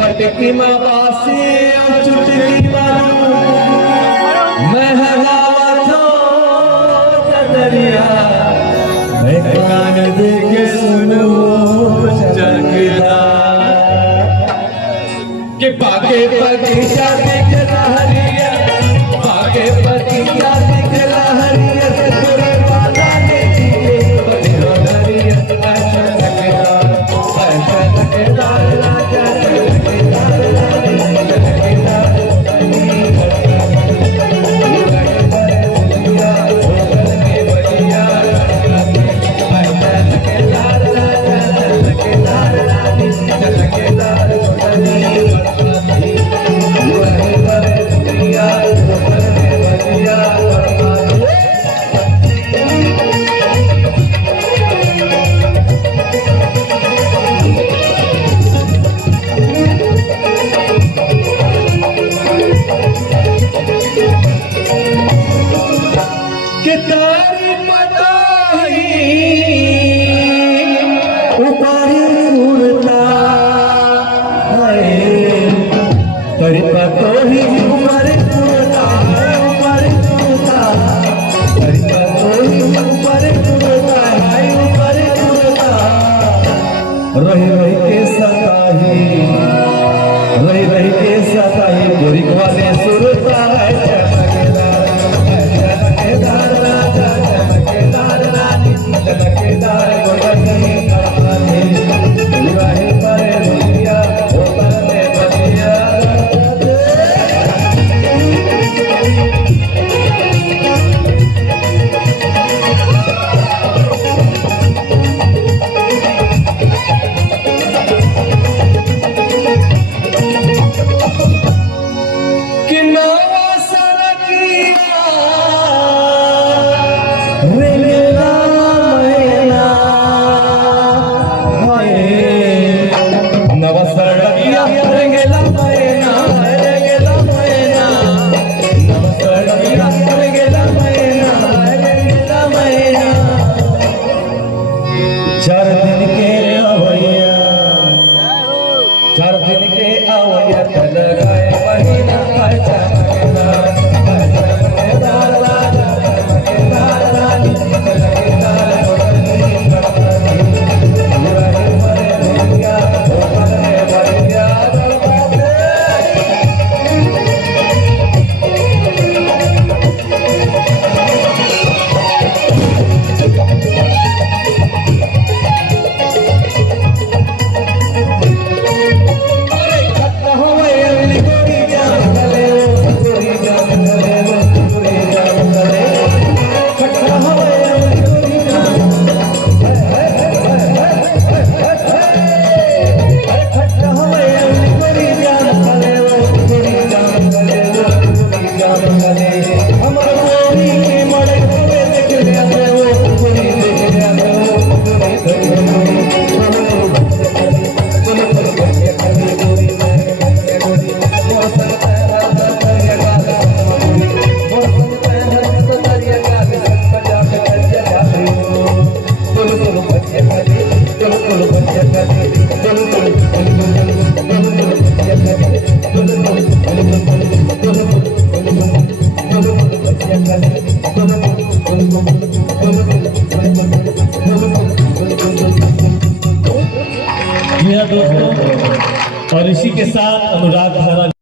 पटकी मासी चुटकी मारू महलावा थो दरिया कान देके सुनो चरकेदा के बागे बगीचा दिख लहरिया बागे बगीचा दिख लहरिया तोरे वाला ने जीए बड़ो दरिया अच्छा तकेदार राजा रही के सताही गोरी वाले सुरता है चमकेदार राजा चमकेदार रानी चमकेदार गोरी विवाहे पर भैया होकर में बनिया चार दिन के आवैया लगाए महीना चमकेदार राजा चमकेदार रानी चमकेदार दोस्तों और इसी के साथ अनुराग धारा